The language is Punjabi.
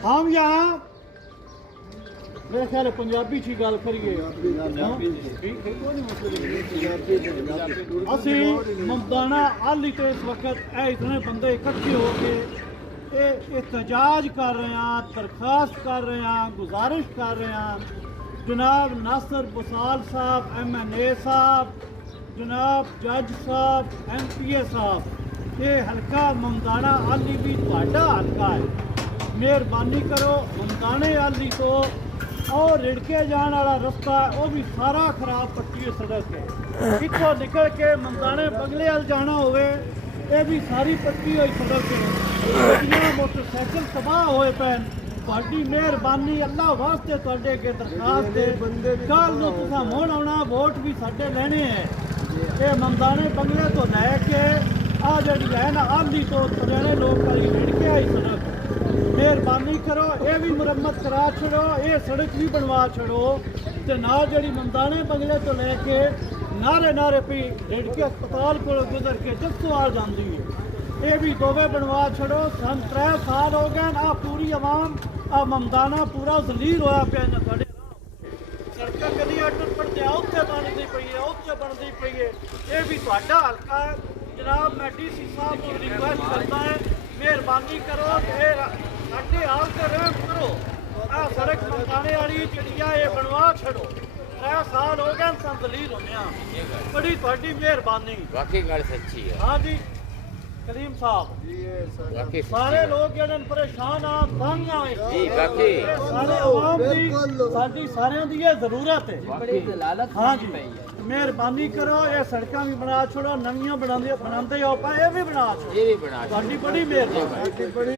हम यहाँ मेरे ख्याल है पंजाबी ची गल करिए असी ममदाना आली तो इस वक्त इतने बंदे इकट्ठे हो के एहतजाज कर रहे हैं, दरखास्त कर रहे हैं, गुजारिश कर रहे हैं जनाब नासिर बसाल साहब MNA साहब, जनाब जज साहब MPA साहब, ये हल्का ममदाना आली भी तुहाडा हल्का है, मेहरबानी करो ममदाने आली तो और रिड़के जाने वाला रास्ता वो भी सारा खराब पट्टी है सड़क है, इतों निकल के ममदाने बगले वाल जाना होवे ये भी सारी पट्टी हुई सड़क है, मोटरसाइकिल तबाह होए पैन। ਤੁਹਾਡੀ ਮਿਹਰਬਾਨੀ ਅੱਲਾਹ ਵਾਸਤੇ ਤੁਹਾਡੇ ਅੱਗੇ ਦਰਖਾਸਤ ਦੇ ਕੱਲ ਨੂੰ ਤੁਸੀਂ ਮੋੜ ਆਉਣਾ ਵੋਟ ਵੀ ਸਾਡੇ ਲੈਣੇ ਹੈ। ਇਹ ਮਮਦਾਨੇ ਬੰਗਲੇ ਤੋਂ ਲੈ ਕੇ ਆ ਜਿਹੜੀ ਹੈ ਨਾ ਆਲੀ ਤੋਂ ਪੁਰਾਣੇ ਲੋਕ ਵਾਲੀ ਰਿੜਕੇ ਆਈ ਸੜਕ ਮਿਹਰਬਾਨੀ ਕਰੋ ਇਹ ਵੀ ਮੁਰੰਮਤ ਕਰਾ ਛੜੋ, ਇਹ ਸੜਕ ਵੀ ਬਣਵਾ ਛੜੋ ਤੇ ਨਾਲ ਜਿਹੜੀ ਮਮਦਾਨੇ ਬੰਗਲੇ ਤੋਂ ਲੈ ਕੇ ਨਾਰੇ ਪਈ ਰਿੜਕੇ ਹਸਪਤਾਲ ਕੋਲ ਗੁਜ਼ਰ ਕੇ ਜੱਸੋਵਾਲ ਜਾਂਦੀ ਹੈ ਇਹ ਵੀ ਦੋਵੇਂ ਬਣਵਾ ਛੜੋ। ਸਾਨੂੰ 3 ਸਾਲ ਹੋ ਗਏ ਆ ਪੂਰੀ ਆਵਾਮ ਆ ਮਮਦਾਨਾ ਪੂਰਾ ਜ਼ਲੀਲ ਹੋਇਆ ਪਿਆ ਨਾ ਤੁਹਾਡੇ ਸੜਕਾਂ ਗਲੀਆਂ ਟੁੱਟਦੇ ਆ ਉੱਥੇ ਬਣਦੀ ਪਈ ਹੈ ਉੱਥੇ ਬਣਦੀ ਪਈ ਹੈ ਇਹ ਵੀ ਤੁਹਾਡਾ ਹਲਕਾ ਹੈ ਜਨਾਬ। ਮੈਂ DC ਸਾਹਿਬ ਨੂੰ ਰਿਕੁਐਸਟ ਕਰਦਾ ਹੈ ਮਿਹਰਬਾਨੀ ਕਰੋ ਇਹ ਸਾਡੇ ਹਾਲ ਤੇ ਰਹਿਮ ਕਰੋ ਆ ਸੜਕ ਮਮਦਾਨੇ ਵਾਲੀ ਜਿਹੜੀ ਆ ਇਹ ਬਣਵਾ ਛੜੋ। 3 ਸਾਲ ਹੋ ਗਏ ਸਾਨੂੰ ਜ਼ਲੀਲ ਹੁੰਦੇ ਆ ਬੜੀ ਤੁਹਾਡੀ ਮਿਹਰਬਾਨੀ ਵਾਕਈ ਗੱਲ ਸੱਚੀ ਹੈ। हाँ जी करीम साहब वाकई सारे लोग ਜਿਹੜੇ ਪਰੇਸ਼ਾਨ ਆ ਤੰਗ ਆਏ ਜੀ ਵਾਕਈ ਸਾਰੇ ਆਵਾਮ ਦੀ ਸਾਡੀ ਸਾਰਿਆਂ ਦੀ ਇਹ ਜ਼ਰੂਰਤ ਹੈ ਬੜੀ ਦਲਾਲਤ ਹਾਂ ਜੀ ਮਿਹਰਬਾਨੀ ਕਰੋ ਇਹ ਸੜਕਾਂ ਵੀ ਬਣਾ ਛੋੜੋ ਨਵੀਆਂ ਬਣਾਉਂਦੇ ਹੋ ਪਾ ਇਹ ਵੀ ਬਣਾ ਛੋੜੋ ਇਹ ਵੀ ਬਣਾ ਤੁਹਾਡੀ ਬੜੀ ਮਿਹਰਬਾਨੀ।